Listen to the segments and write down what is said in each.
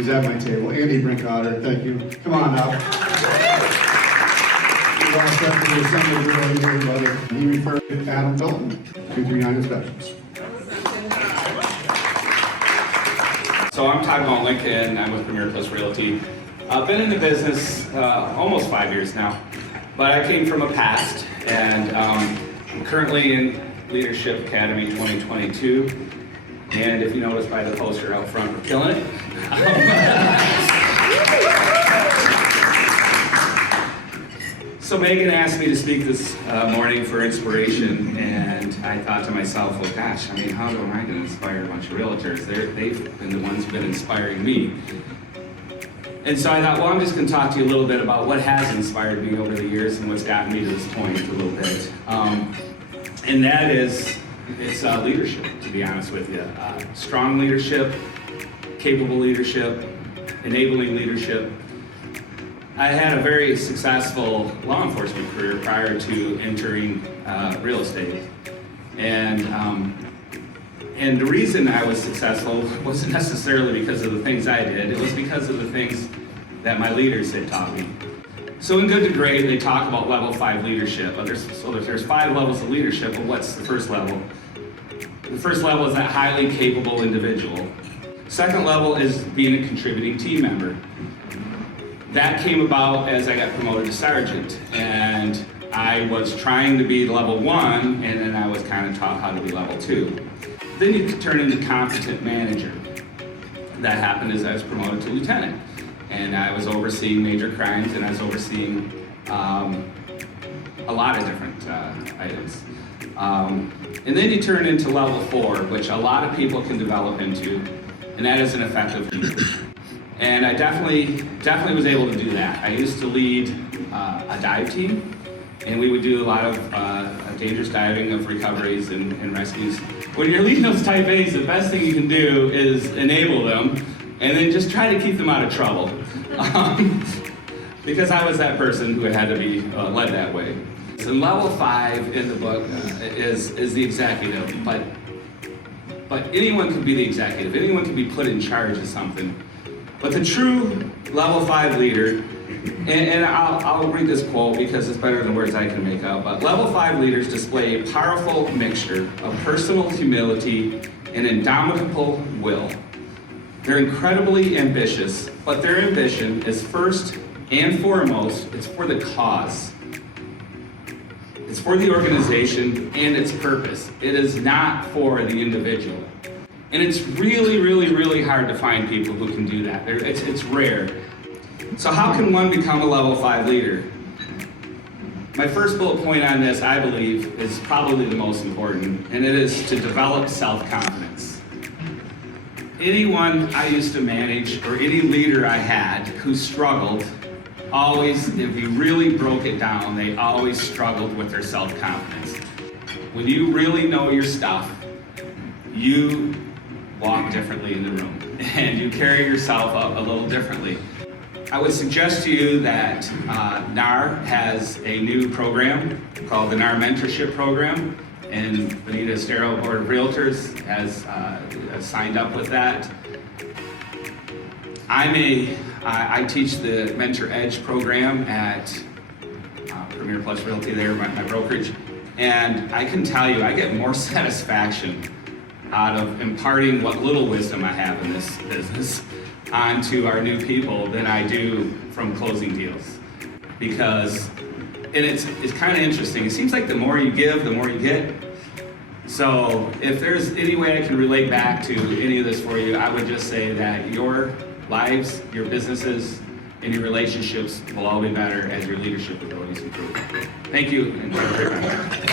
He's at my table. Andy Brinkhotter, thank you. Come on up. He walked up to the assembly building here, brother. He referred to Adam Dalton, 239 Inspections. So I'm Todd Molnick, and I'm with Premier Plus Realty. I've been in the business almost 5 years now, but I came from a past, and I'm currently in Leadership Academy 2022. And if you notice by the poster out front, we're killing it. So Megan asked me to speak this morning for inspiration, and I thought to myself, well, gosh, I mean, how am I going to inspire a bunch of realtors? They've been the ones who've been inspiring me. And so I thought, well, I'm just going to talk to you a little bit about what has inspired me over the years and what's gotten me to this point a little bit. And that is, it's leadership, to be honest with you. Strong leadership, capable leadership, enabling leadership. I had a very successful law enforcement career prior to entering real estate. And the reason I was successful wasn't necessarily because of the things I did, it was because of the things that my leaders had taught me. So in Good to Great, they talk about level 5 leadership. But there's 5 levels of leadership, but what's the first level? The first level is that highly capable individual. Second level is being a contributing team member. That came about as I got promoted to sergeant, and I was trying to be level 1, and then I was kind of taught how to be level 2. Then you could turn into competent manager. That happened as I was promoted to lieutenant, and I was overseeing major crimes, and I was overseeing a lot of different items. And then you turn into level 4, which a lot of people can develop into, and that is an effective leader. And I definitely was able to do that. I used to lead a dive team, and we would do a lot of dangerous diving of recoveries and rescues. When you're leading those type A's, the best thing you can do is enable them, and then just try to keep them out of trouble. Because I was that person who had to be led that way. So level 5 in the book is the executive, but anyone can be the executive. Anyone can be put in charge of something. But the true level 5 leader, and I'll read this quote because it's better than words I can make up, but level 5 leaders display a powerful mixture of personal humility and indomitable will. They're incredibly ambitious, but their ambition is first and foremost, it's for the cause. It's for the organization and its purpose. It is not for the individual. And it's really, really, really hard to find people who can do that. It's rare. So how can one become a level 5 leader? My first bullet point on this, I believe, is probably the most important, and it is to develop self-confidence. Anyone I used to manage, or any leader I had who struggled, always, if you really broke it down, they always struggled with their self-confidence. When you really know your stuff, you walk differently in the room, and you carry yourself up a little differently. I would suggest to you that NAR has a new program called the NAR Mentorship Program, and Springs-Estero Board of Realtors has signed up with that. I teach the Mentor Edge program at Premier Plus Realty there, my brokerage, and I can tell you I get more satisfaction out of imparting what little wisdom I have in this business onto our new people than I do from closing deals. Because, and it's kind of interesting, it seems like the more you give, the more you get. So if there's any way I can relate back to any of this for you, I would just say that your lives, your businesses, and your relationships will all be better as your leadership abilities improve. Thank you, and have a great night.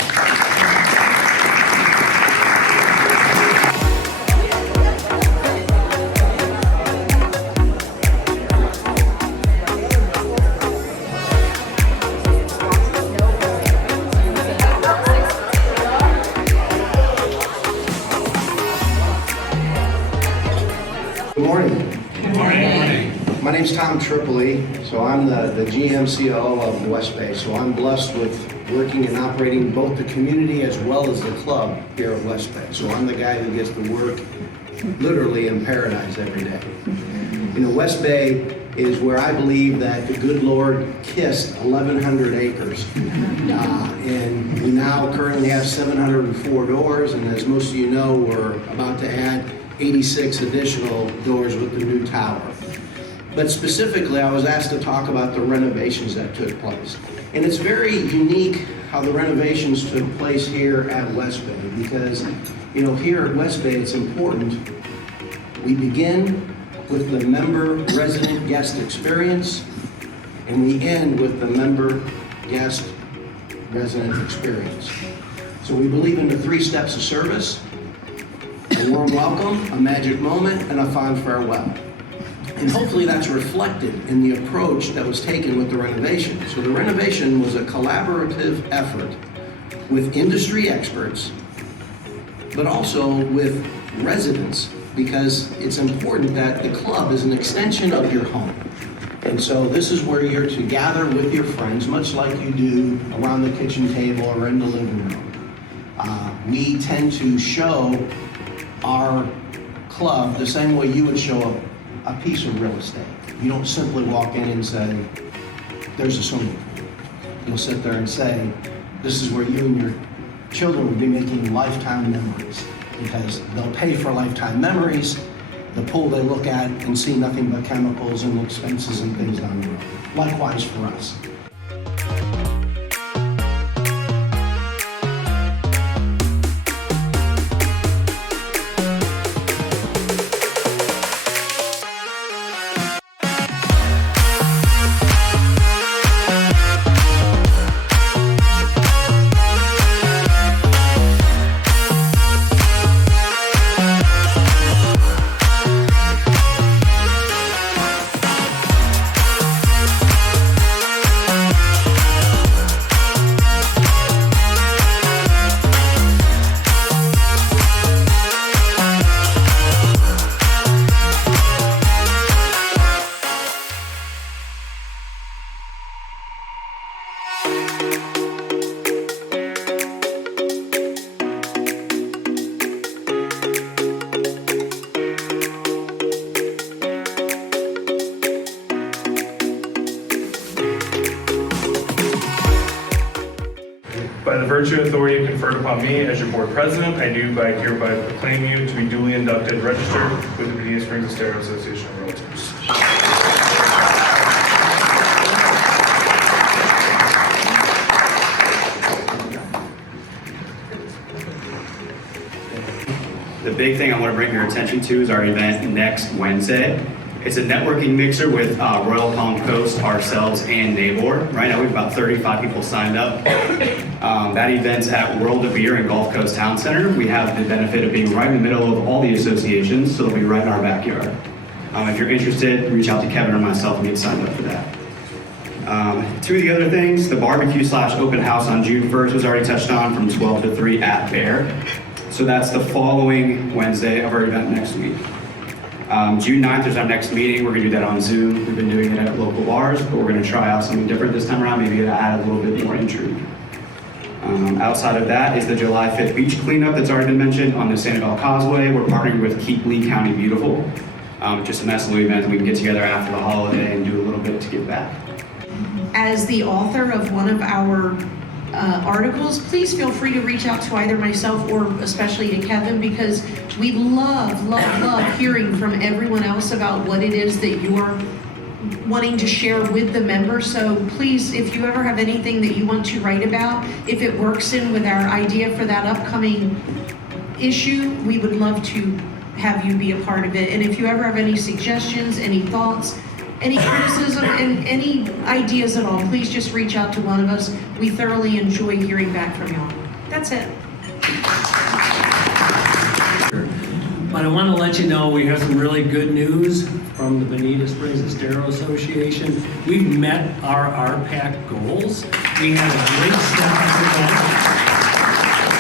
Good morning. Good morning. My name's Tom Tripoli, so I'm the GM/COO of the West Bay. So I'm blessed with working and operating both the community as well as the club here at West Bay. So I'm the guy who gets to work literally in paradise every day. West Bay is where I believe that the good Lord kissed 1,100 acres. And we now currently have 704 doors, and as most of you know, we're about to add 86 additional doors with the new tower. But specifically, I was asked to talk about the renovations that took place. And it's very unique how the renovations took place here at West Bay, because, here at West Bay, it's important. We begin with the member, resident, guest experience, and we end with the member, guest, resident experience. So we believe in the 3 steps of service: a warm welcome, a magic moment, and a fond farewell. And hopefully that's reflected in the approach that was taken with the renovation. So the renovation was a collaborative effort with industry experts, but also with residents, because it's important that the club is an extension of your home. And so this is where you're to gather with your friends, much like you do around the kitchen table or in the living room. We tend to show our club the same way you would show a piece of real estate. You don't simply walk in and say, there's a swimming pool. You'll sit there and say, this is where you and your children will be making lifetime memories, because they'll pay for lifetime memories. The pool they look at and see nothing but chemicals and expenses and things down the road. Likewise for us. By the virtue and authority conferred upon me as your board president, I do hereby proclaim you to be duly inducted and registered with the Springs-Estero Association of Realtors. The big thing I want to bring your attention to is our event next Wednesday. It's a networking mixer with Royal Palm Coast, ourselves, and Nabor. Right now we have about 35 people signed up. That event's at World of Beer in Gulf Coast Town Center. We have the benefit of being right in the middle of all the associations, so it'll be right in our backyard. If you're interested, reach out to Kevin or myself and get signed up for that. Two of the other things, the barbecue/open house on June 1st was already touched on from 12 to 3 at Bear. So that's the following Wednesday of our event next week. June 9th is our next meeting. We're going to do that on Zoom. We've been doing it at local bars, but we're going to try out something different this time around, maybe to add a little bit more intrigue. Outside of that is the July 5th beach cleanup that's already been mentioned on the Sanibel Causeway. We're partnering with Keep Lee County Beautiful. Just a nice little event that we can get together after the holiday and do a little bit to give back. As the author of one of our articles, please feel free to reach out to either myself or especially to Kevin, because we love hearing from everyone else about what it is that you're wanting to share with the members. So please, if you ever have anything that you want to write about, if it works in with our idea for that upcoming issue, we would love to have you be a part of it. And if you ever have any suggestions, any thoughts, any criticism, and any ideas at all, please just reach out to one of us. We thoroughly enjoy hearing back from y'all. That's it. But I want to let you know we have some really good news from the Bonita Springs-Estero Association. We've met our RPAC goals. We had a great step.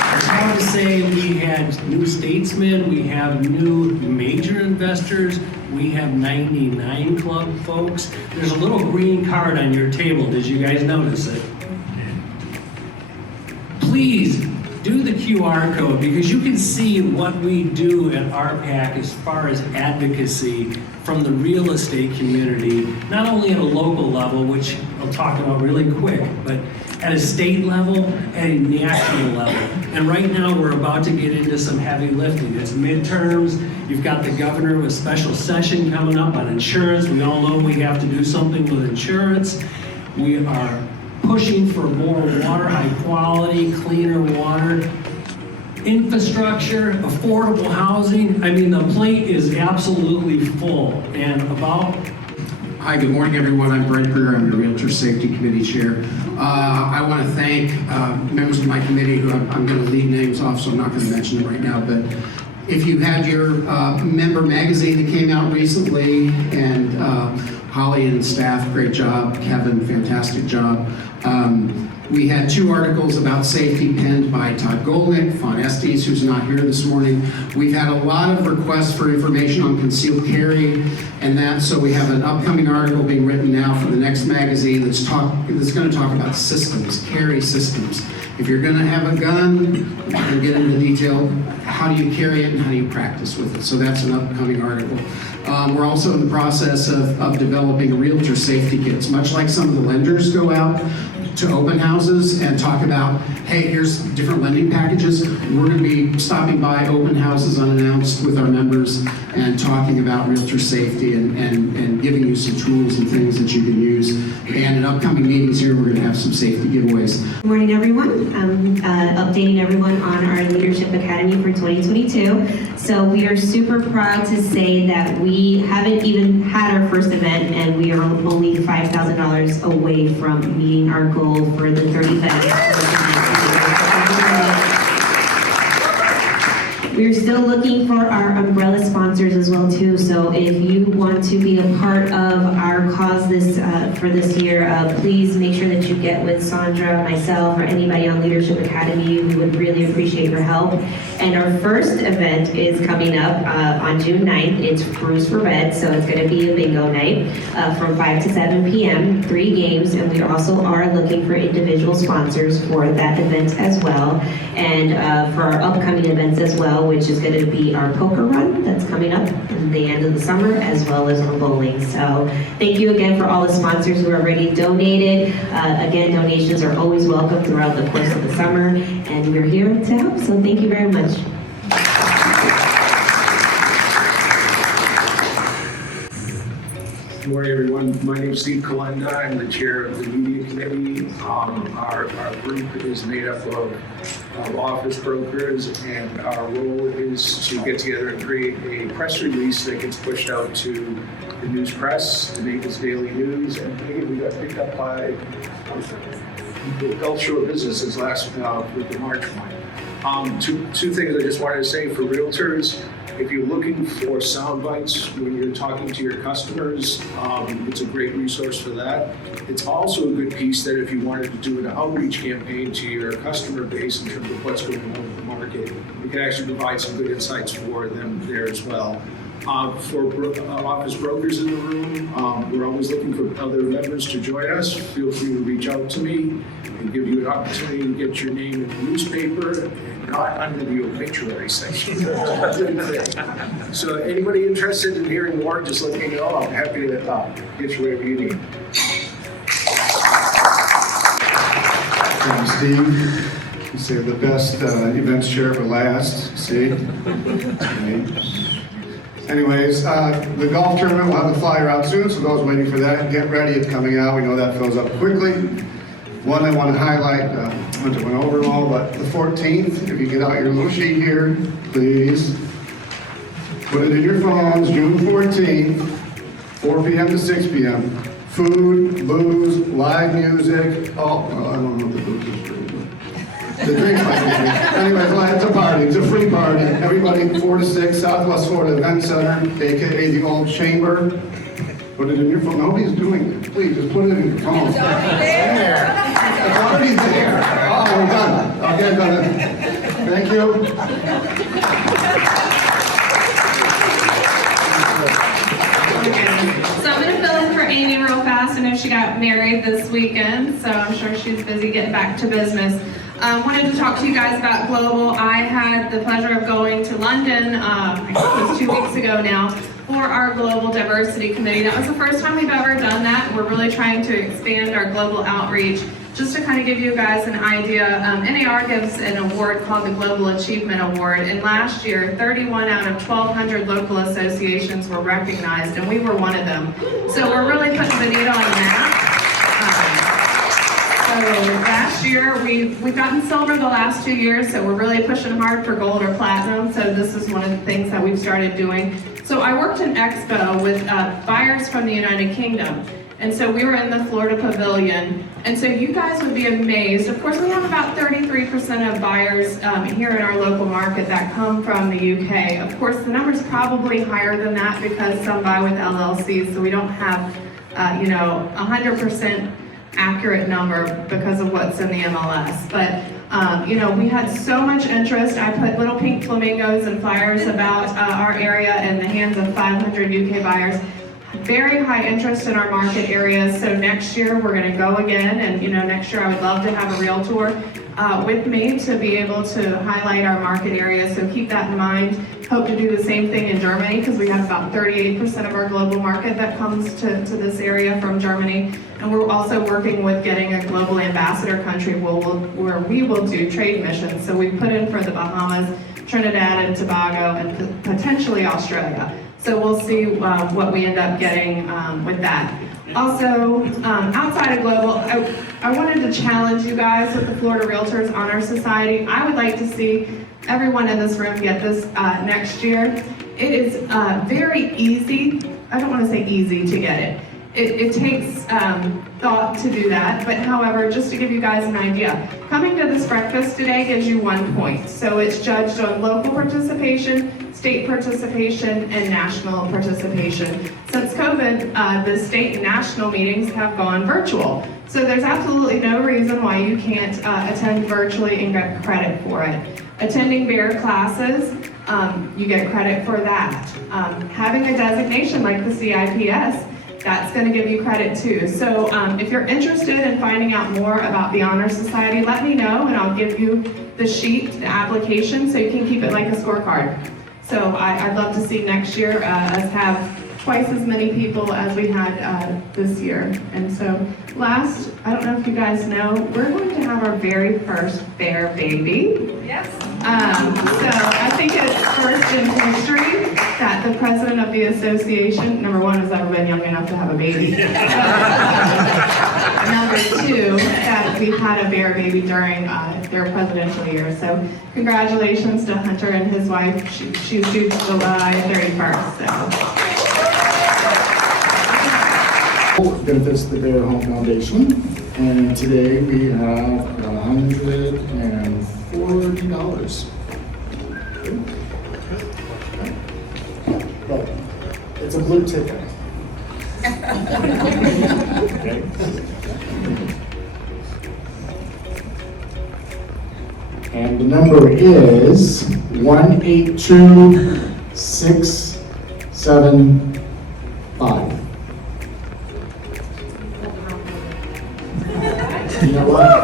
I'm proud to say we had new statesmen, we have new major investors, we have 99 club folks. There's a little green card on your table. Did you guys notice it? Please do the QR code because you can see what we do at RPAC as far as advocacy from the real estate community, not only at a local level, which I'll talk about really quick, but at a state level, at a national level. And right now, we're about to get into some heavy lifting. It's midterms. You've got the governor with special session coming up on insurance. We all know we have to do something with insurance. We are pushing for more water, high quality, cleaner water, infrastructure, affordable housing. I mean, the plate is absolutely full. And about Hi, good morning, everyone. I'm Brent Greer. I'm the Realtor Safety Committee Chair. I want to thank members of my committee who I'm going to leave names off, so I'm not going to mention them right now. But if you had your member magazine that came out recently, and Holly and staff, great job. Kevin, fantastic job. We had 2 articles about safety penned by Todd Golnick, Fawn Estes, who's not here this morning. We've had a lot of requests for information on concealed carry and that, so we have an upcoming article being written now for the next magazine that's going to talk about systems, carry systems. If you're going to have a gun, we'll get into detail. How do you carry it and how do you practice with it? So that's an upcoming article. We're also in the process of developing realtor safety kits, much like some of the lenders go out to open houses and talk about, hey, here's different lending packages. We're going to be stopping by open houses unannounced with our members and talking about realtor safety and giving you some tools and things that you can use. And in upcoming meetings here, we're going to have some safety giveaways. Good morning, everyone. I'm updating everyone on our Leadership Academy for 2022. So we are super proud to say that we haven't even had our first event, and we are only $5,000 away from meeting our goal for the 30 events. We're still looking for our umbrella sponsors as well too. So if you want to be a part of our cause for this year, please make sure that you get with Sandra, myself, or anybody on Leadership Academy. We would really appreciate your help. And our first event is coming up on June 9th. It's Brews for Red, so it's going to be a bingo night from 5 to 7 p.m., 3 games, and we also are looking for individual sponsors for that event as well. And for our upcoming events as well, which is going to be our poker run that's coming up at the end of the summer, as well as our bowling. So thank you again for all the sponsors who already donated. Again, donations are always welcome throughout the course of the summer, and we're here to help, so thank you very much. Good morning, everyone. My name is Steve Kalenda. I'm the chair of the media committee. Our group is made up of office brokers, and our role is to get together and create a press release that gets pushed out to the news press, the Naples Daily News, and we got picked up by the Gulf Shore Businesses last with the March one. Two things I just wanted to say for realtors. If you're looking for sound bites when you're talking to your customers, it's a great resource for that. It's also a good piece that if you wanted to do an outreach campaign to your customer base in terms of what's going on in the market, you can actually provide some good insights for them there as well. For office brokers in the room, we're always looking for other members to join us. Feel free to reach out to me and give you an opportunity to get your name in the newspaper and not under the obituary section. So anybody interested in hearing more, just let me know. I'm happy to get you whatever you need. Thank you, Steve. You saved the best events chair for last. See? Anyways, the golf tournament will have the flyer out soon, so those waiting for that, get ready. It's coming out. We know that fills up quickly. One I want to highlight, Hunter went over them all, but the 14th, if you get out your little sheet here, please put it in your phones, June 14th, 4 p.m. to 6 p.m. Food, booze, live music. Oh, well, I don't know what the booze is for. The drinks might be free. Anyways, it's a party. It's a free party. Everybody, 4 to 6, Southwest Florida Event Center, aka the Old Chamber. Put it in your phone. Nobody's doing it. Please, just put it in your phone. It's already there. It's already there. Oh, we're done. Okay, done. Thank you. So I'm going to fill in for Amy real fast. I know she got married this week. weekend, so I'm sure she's busy getting back to business. Wanted to talk to you guys about Global. I had the pleasure of going to London, I think it was 2 weeks ago now, for our Global Diversity Committee. That was the first time we've ever done that. We're really trying to expand our global outreach. Just to kind of give you guys an idea, NAR gives an award called the Global Achievement Award, and last year, 31 out of 1,200 local associations were recognized, and we were one of them. So we're really putting Bonita on the map. So last year, we've gotten silver the last 2 years, so we're really pushing hard for gold or platinum, so this is one of the things that we've started doing. So I worked in Expo with buyers from the United Kingdom. And so we were in the Florida Pavilion, and so you guys would be amazed. Of course, we have about 33% of buyers here in our local market that come from the UK. Of course, the number's probably higher than that because some buy with LLCs, so we don't have, 100% accurate number because of what's in the MLS. But we had so much interest. I put little pink flamingos and flyers about our area in the hands of 500 UK buyers. Very high interest in our market areas, so next year we're going to go again, and next year I would love to have a realtor with me to be able to highlight our market areas, so keep that in mind. Hope to do the same thing in Germany because we have about 38% of our global market that comes to this area from Germany, and we're also working with getting a global ambassador country where we will do trade missions, so we put in for the Bahamas, Trinidad and Tobago, and potentially Australia. So we'll see what we end up getting with that. Also, outside of Global, I wanted to challenge you guys with the Florida Realtors Honor Society. I would like to see everyone in this room get this next year. It is very easy. I don't want to say easy to get it. It takes thought to do that, but however, just to give you guys an idea, coming to this breakfast today gives you 1 point. So it's judged on local participation, state participation, and national participation. Since COVID, the state and national meetings have gone virtual. So there's absolutely no reason why you can't attend virtually and get credit for it. Attending BEAR classes, you get credit for that. Having a designation like the CIPS, that's going to give you credit too. So if you're interested in finding out more about the Honor Society, let me know and I'll give you the sheet, the application, so you can keep it like a scorecard. So I'd love to see next year us have twice as many people as we had this year. And so last, I don't know if you guys know, we're going to have our very first bear baby. Yes. So I think it's first in history that the president of the association, number one, has ever been young enough to have a baby. Number two, that we've had a bear baby during their presidential year. So congratulations to Hunter and his wife. She's due July 31st. Benefits the Bear Home Foundation, and today we have $140. But it's a blue ticket. Okay. And the number is 182675. You know what?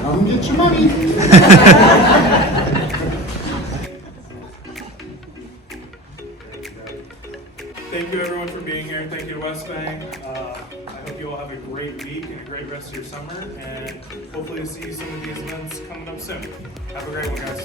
Come get your money. Thank you everyone for being here. Thank you to West Bank. I hope you all have a great week and a great rest of your summer, and hopefully see some of these events coming up soon. Have a great one, guys.